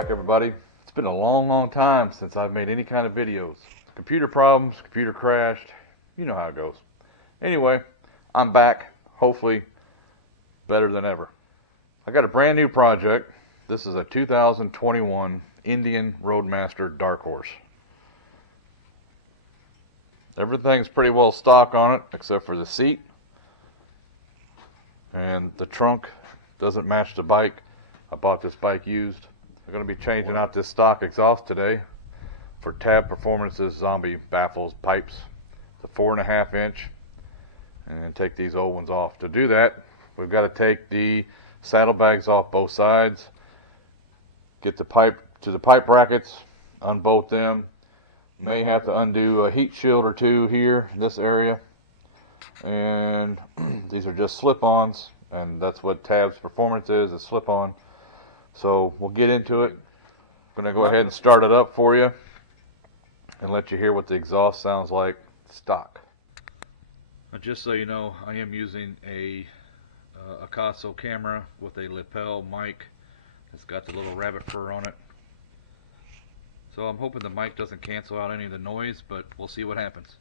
back, everybody. It's been a long time since I've made any kind of videos. Computer problems, computer crashed, you know how it goes. Anyway, I'm back, hopefully better than ever. I got a brand new project. This is a 2021 Indian Roadmaster Darkhorse. Everything's pretty well stock on it except for the seat, and the trunk doesn't match the bike. I bought this bike used. I'm going to be changing out this stock exhaust today for Tab Performance's Zombie Baffles pipes. It's a 4.5 inch, and take these old ones off. To do that, we've got to take the saddlebags off both sides, get the pipe to the pipe brackets, unbolt them. May have to undo a heat shield or two here in this area, and these are just slip-ons, and that's what Tab's Performance is, a slip-on. So we'll get into it. I'm going to go ahead and start it up for you and let you hear what the exhaust sounds like stock. Now, just so you know, I am using a Akaso camera with a lapel mic. It's got the little rabbit fur on it. So I'm hoping the mic doesn't cancel out any of the noise, but we'll see what happens.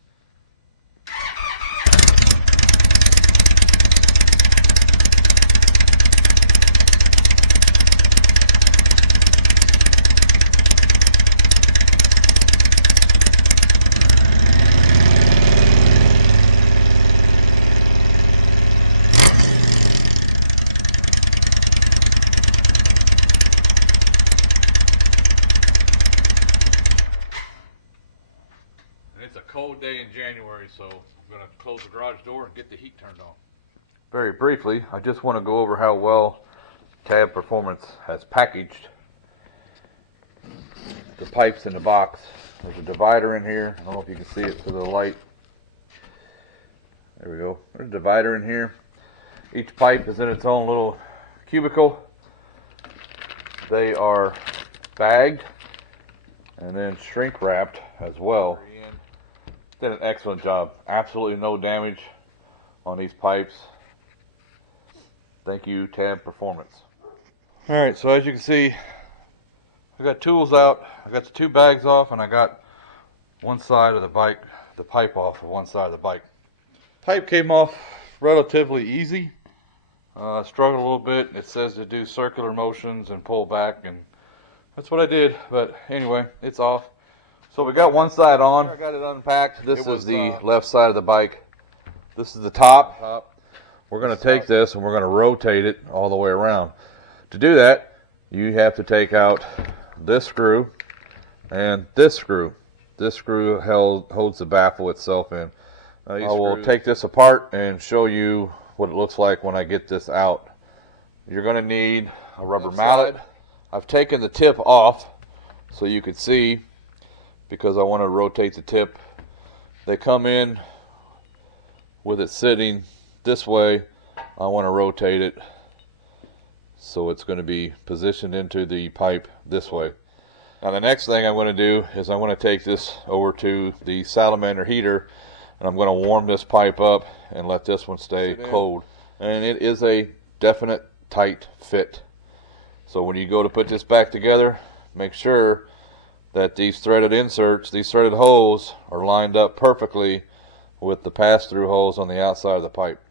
It's a cold day in January, so I'm going to close the garage door and get the heat turned on. Very briefly, I just want to go over how well Tab Performance has packaged the pipes in the box. There's a divider in here. I don't know if you can see it through the light. There we go. There's a divider in here. Each pipe is in its own little cubicle. They are bagged and then shrink wrapped as well. Did an excellent job. Absolutely no damage on these pipes. Thank you, Tab Performance. Alright, so as you can see, I got tools out. I got the two bags off, and I got one side of the bike, the pipe off of one side of the bike. Pipe came off relatively easy. Struggled a little bit. It says to do circular motions and pull back, and that's what I did. But anyway, it's off. So we got one side on. I got it unpacked. This is the left side of the bike. This is the top. We're going to take this and we're going to rotate it all the way around. To do that, you have to take out this screw and this screw. This screw holds the baffle itself in. I will take this apart and show you what it looks like when I get this out. You're going to need a rubber mallet. I've taken the tip off so you can see, because I want to rotate the tip. They come in with it sitting this way. I want to rotate it so it's going to be positioned into the pipe this way. Now the next thing I'm going to do is I'm going to take this over to the salamander heater, and I'm going to warm this pipe up and let this one stay cold. And it is a definite tight fit. So when you go to put this back together, make sure that these threaded inserts, these threaded holes, are lined up perfectly with the pass-through holes on the outside of the pipe.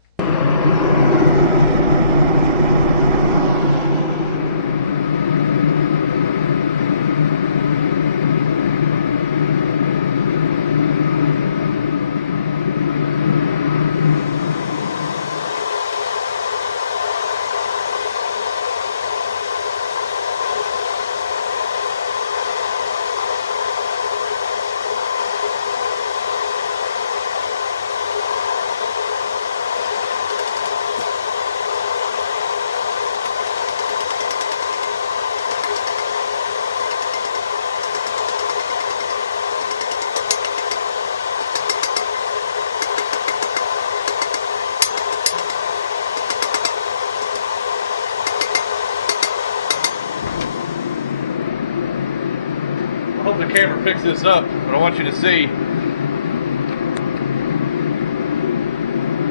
I hope the camera picks this up, but I want you to see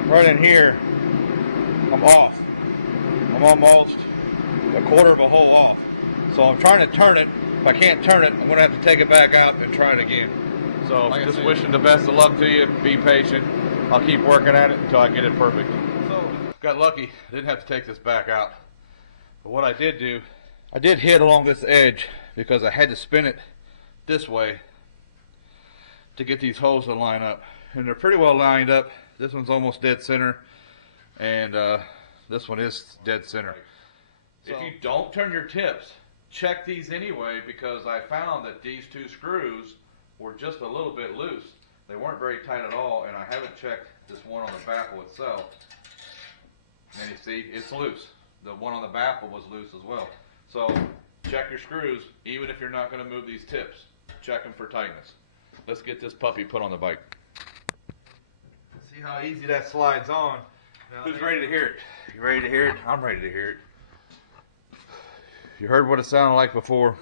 right in here, I'm off. I'm almost a quarter of a hole off. So I'm trying to turn it. If I can't turn it, I'm gonna have to take it back out and try it again. So just wishing the best of luck to you. Be patient. I'll keep working at it until I get it perfect. So got lucky. Didn't have to take this back out. But what I did do, I did hit along this edge because I had to spin it this way to get these holes to line up. And they're pretty well lined up. This one's almost dead center, and this one is dead center. So, if you don't turn your tips, check these anyway, because I found that these two screws were just a little bit loose. They weren't very tight at all, and I haven't checked this one on the baffle itself. And you see, it's loose. The one on the baffle was loose as well. So check your screws, even if you're not going to move these tips. Check them for tightness. Let's get this puppy put on the bike. See how easy that slides on. Now, who's ready to hear it? You ready to hear it? I'm ready to hear it. You heard what it sounded like before.